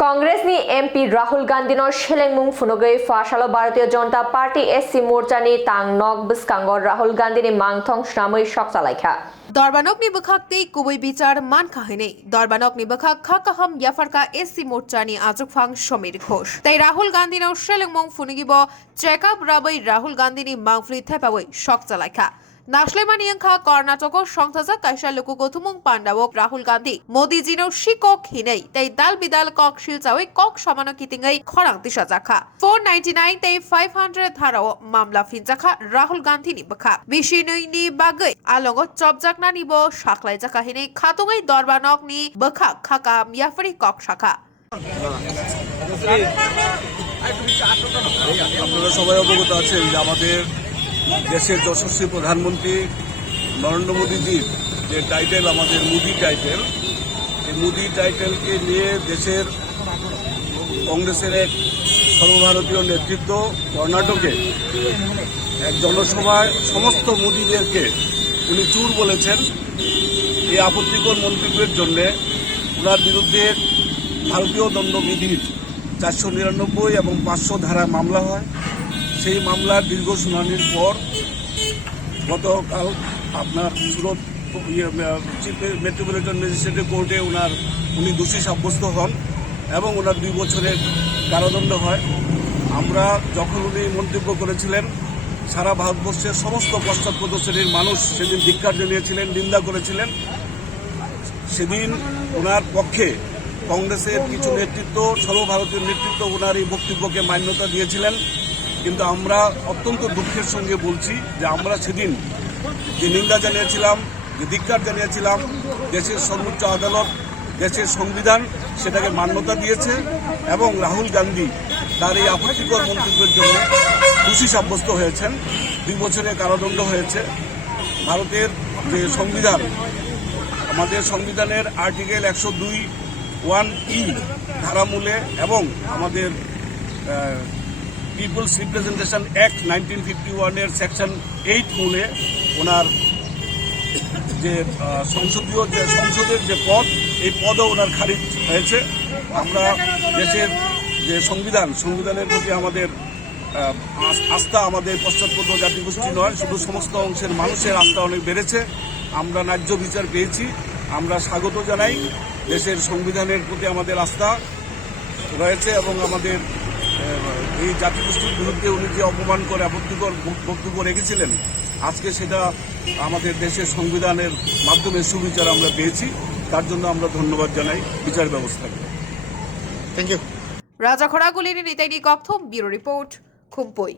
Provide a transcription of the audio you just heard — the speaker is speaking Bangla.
कांग्रेसनी MP Rahul गांधीनो शिलेंगमुंग फुनुगै फाशालो Bharatiya Janata party SC मोर्चानि तांगनक बिस्कांगो Rahul गांधीनि मांगथों श्रामै सकचालाइखा दरबानकनि बखाक्ति गुबै बिचार मानखाहैनै दरबानकनि बखाक खाकाहाम याफारका एससी मोर्चानि आजुकफां समीर घोष तै राहुल गांधीनो शिलेंगमुंग फुनुगिबो चेकआप राबै राहुल गांधीनि मांगफ्रि थेपावै सकचालाइखा नासलेमानि अंखा कर्नाटको संथाजा काइसा लुकुगोथुमुं पांडावक राहुल गांधी मोदीजिनो शिকক हिनै तै दाल बिदाल कक शिलचावै कक समानो कितिङै खरां दिशा जाखा 499 तै 500 धाराव मामला फिनजाखा राहुल गांधीनि बखा बिसिनैनि बागै आलंगो चबजाकनानिबो साखलाय जाखा हिनै खातुङै दरबानकनि बखा खाका मियाफरि कक शाखा আপনারা সবাই অবগত আছেন যে আমাদের দেশের যশস্বী প্রধানমন্ত্রী নরেন্দ্র মোদীজির যে টাইটেল আমাদের মোদি টাইটেল এই মোদি টাইটেলকে নিয়ে দেশের কংগ্রেসের এক সর্বভারতীয় নেতৃত্ব কর্ণাটকে এক জনসভায় সমস্ত মোদীদেরকে উনি চুর বলেছেন। এই আপত্তিকর মন্তব্যের জন্যে ওনার বিরুদ্ধে ভারতীয় দণ্ডবিধির 499 এবং 500 ধারায় মামলা হয়। সেই মামলার দীর্ঘ শুনানির পর গতকাল আপনার সুরত চিফ মেট্রোপলিটন ম্যাজিস্ট্রেট কোর্টে উনি দোষী সাব্যস্ত হন এবং ওনার 2 বছরের কারাদণ্ড হয়। আমরা যখন উনি মন্তব্য করেছিলেন সারা ভারতবর্ষের সমস্ত পশ্চাৎপদ শ্রেণীর মানুষ সেদিন ধিক্কার জানিয়েছিলেন, নিন্দা করেছিলেন। সেদিন ওনার পক্ষে কংগ্রেসের কিছু নেতৃত্ব, সর্বভারতীয় নেতৃত্ব ওনার এই বক্তব্যকে মান্যতা দিয়েছিলেন। কিন্তু আমরা অত্যন্ত দুঃখের সঙ্গে বলছি যে আমরা সেদিন যে নিন্দা জানিয়েছিলাম, যে ধিক্কার জানিয়েছিলাম, দেশের সর্বোচ্চ আদালত, দেশের সংবিধান সেটাকে মান্যতা দিয়েছে এবং রাহুল গান্ধী তার এই আপত্তিকর মন্তব্যের জন্য দোষী সাব্যস্ত হয়েছেন, 2 বছরের কারাদণ্ড হয়েছে। ভারতের যে সংবিধান, আমাদের সংবিধানের আর্টিকেল 102(1)(e) ধারামূলে এবং আমাদের পিপলস রিপ্রেজেন্টেশন অ্যাক্ট 1951 সেকশন 8 মূলে ওনার যে সংসদের যে পদ, এই পদও ওনার খারিজ হয়েছে। আমরা দেশের যে সংবিধানের প্রতি আমাদের আস্থা, আমাদের পশ্চাৎপদ জাতিগোষ্ঠী নয়, শুধু সমস্ত অংশের মানুষের আস্থা অনেক বেড়েছে। আমরা ন্যায্য বিচার পেয়েছি, আমরা স্বাগত জানাই। দেশের সংবিধানের প্রতি আমাদের আস্থা রয়েছে এবং আমাদের এই জাতিগোষ্ঠীর বিরুদ্ধে উনি যে অপমান করে আপত্তিকর বক্তব্য রেখেছিলেন, আজকে সেটা আমাদের দেশের সংবিধানের মাধ্যমে সুবিচার আমরা পেয়েছি। তার জন্য আমরা ধন্যবাদ জানাই বিচার ব্যবস্থাকে। Thank you. রাজা খড়াগুলির নিতাইনি কক্থম ব্যুরো রিপোর্ট খুম্পুই।